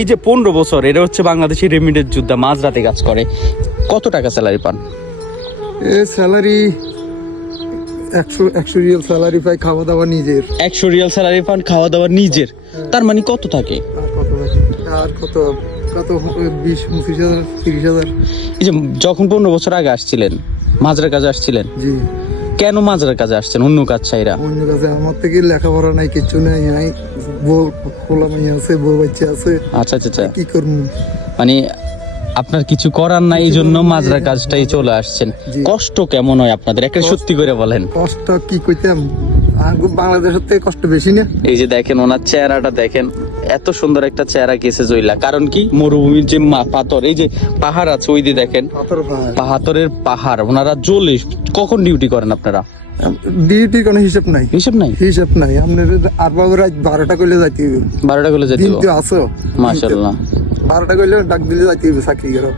এই যে 15 বছর, এটা হচ্ছে বাংলাদেশি রেমিডেন্স যোদ্ধা, মাঝরাতে কাজ করে, কত টাকা স্যালারি পান? স্যালারি 100 রিয়াল স্যালারি পাই, খাওয়া দাওয়া নিজের। 100 রিয়াল স্যালারি পান, খাওয়া দাওয়া নিজের, তার মানে কত থাকে? আর কত কত 20-25 হাজার, 30 হাজার। এই যে যখন 15 বছর আগে আসছিলেন, মাজরার কাজে আসছিলেন, জি। কেন মাজরার কাজে আসছেন অন্য কাজ ছাইরা? অন্য কাছে আমার থেকে লেখাপড়া নাই, কিছু নাই, বউ খোলা মাইয়া আছে, বউ বাচ্চা আছে, আচ্ছা আচ্ছা আচ্ছা, কি করবো? মানে আপনার কিছু করার নাই, এই জন্য মাজরার কাজটাই চলে আসছেন। জি। কষ্ট কেমন হয় আপনাদের, একটা সত্যি করে বলেন। কষ্ট কি কইতাম, আর বাংলাদেশের থেকে কষ্ট বেশি না। এই যে দেখেন ওনার চেহারাটা দেখেন, এত সুন্দর একটা চেহারা গেছে জইলা, কারণ কি মরুভূমির যে পাথর, এই যে পাহাড় আছে ওই দিয়ে দেখেন, পাহাড়ের পাহাড়, ওনারা জ্বলে। কখন ডিউটি করেন আপনারা? ডিউটি কোনো হিসাব নাই, হিসাব নাই, হিসাব নাই। আপনার আর বাবু রাত 12টা করলে যাইতে হবে, 12টা করে যেতে কিন্তু আসো মাশাআল্লাহ। 12টা করলে ডাক দিলে যাইতে হবে চাকরি করো।